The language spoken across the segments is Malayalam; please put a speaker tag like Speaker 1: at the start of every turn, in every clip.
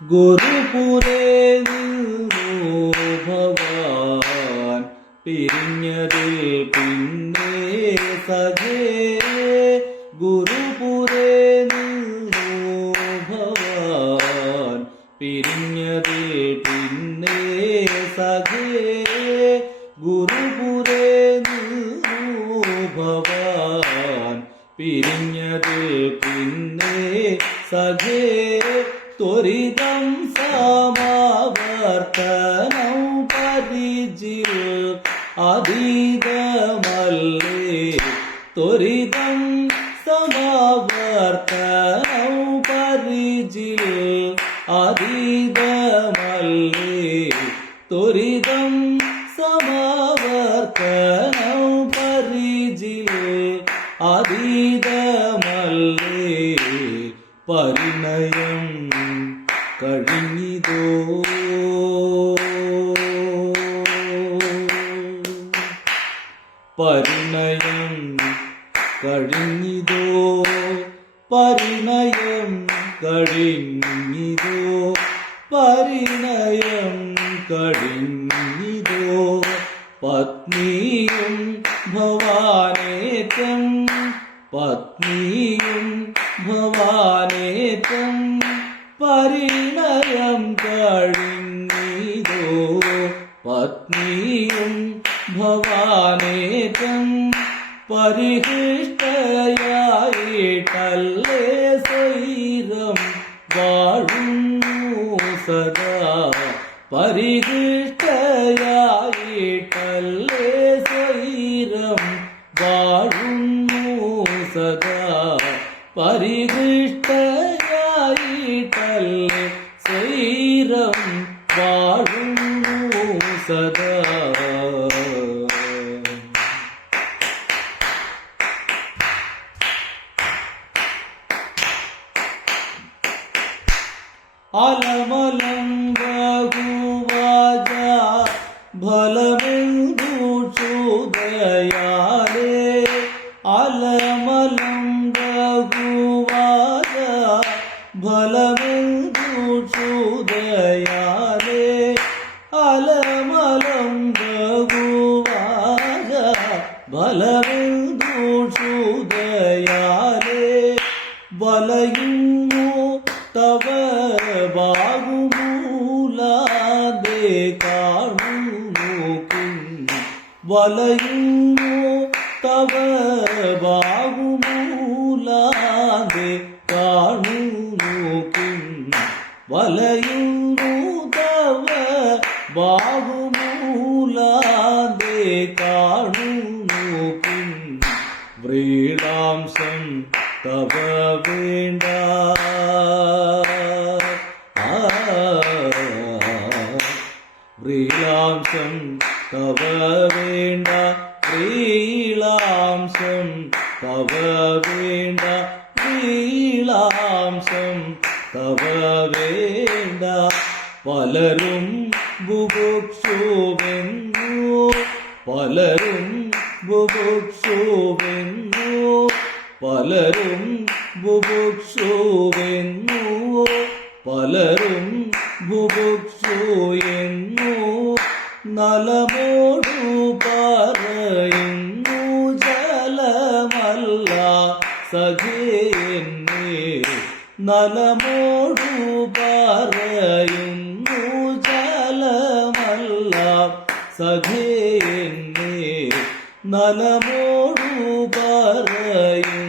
Speaker 1: ഗുരുപുരേ നിന്നു ഭവാൻ പിരിഞ്ഞതിൽ പിന്നെ സഖേ ഗുരുപുരേ നിന്നു ഭവാൻ പിരിഞ്ഞതിൽ പിന്നെ സഖേ ഗുരുപുരേ നിന്നു ഭവാൻ പിരിഞ്ഞതിൽ പിന്നെ സഖേ ത്വരിതം സമാവർത്തനം പരിചിൽ അതീതമല്ലേ? ത്വരിതം സമാവർത്തനം പരിചിൽ അതീതമല്ലേ? കഴിഞ്ഞിതോ പരിണയം കഴിഞ്ഞിതോ? പരിണയം കഴിഞ്ഞിതോ? പരിണയം കഴിഞ്ഞിതോ? പത്നിയും ഭവാനേറ്റം പത്നിയും പത്നിയും ഭവാനേറ്റം പരിഹൃഷ്ടയായിട്ടല്ലേ സ്വൈരം വാഴുന്നു സദാ പരിഹൃഷ്ടയായിട്ടല്ലേ സ്വൈരം വാഴുന്നു സദാ പരിഹൃഷ്ടയായിട്ടല്ലേ सदा अलमलं बहुवाजा भल ഫലമെന്തു ക്ഷുദയാലേ വലയുന്നു തവ ബാഹുമൂലാതെ കാണുന്നു വലയുന്നു തവ ബാഹുമൂലാതെ കാണുന്നു വലയുന്നു തവ ബാഹുമൂലാതെ വ്രീളാംശം തവ വേണ്ട. വ്രീളാംശം തവ വേണ്ട. വ്രീളാംശം തവ വേണ്ട. വ്രീളാംശം തവ വേണ്ട. പലരും ബുഭുക്ഷുവെന്നു പലരും ബുഭുക്ഷുവെന്നു പലരും ബുഭുക്ഷുവെന്നു പലരും ബുഭുക്ഷുയെന്നു നലമോടു പറയുന്നു ജലമല്ല സഖേന്നെ നലമോടു പറയുന്നു ജലമല്ല സഖേന്നെ നലമോടു പറയുന്നു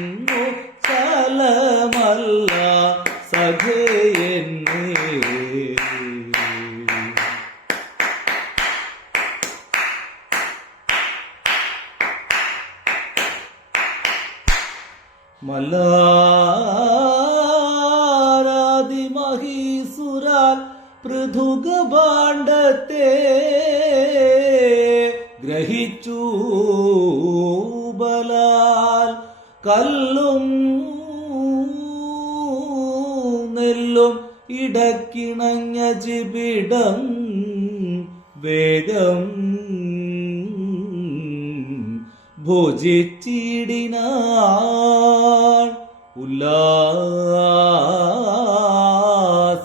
Speaker 1: മലാരാതിമഹീസുരാൽ പൃഥുഗഭാണ്ഡത്തെ ഗ്രഹിച്ചു ബലാൽ കല്ലും നെല്ലും ഇടക്കിണഞ്ഞ ജിബിടം വേഗം ഭുജിച്ചിടിനാൾ ഉല്ലാസ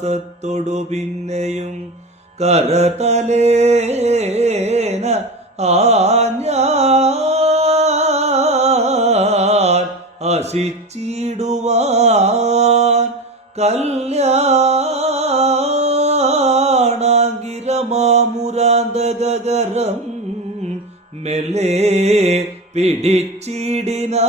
Speaker 1: മുഖത്തൊടു പിന്നെയും കരതലേന ആഞ്ഞാൻ അശിച്ചിടുവാൻ കല്യാണാങ്കിരമാമുരാന്തകരം മെല്ലെ പിടിച്ചിടിനാൻ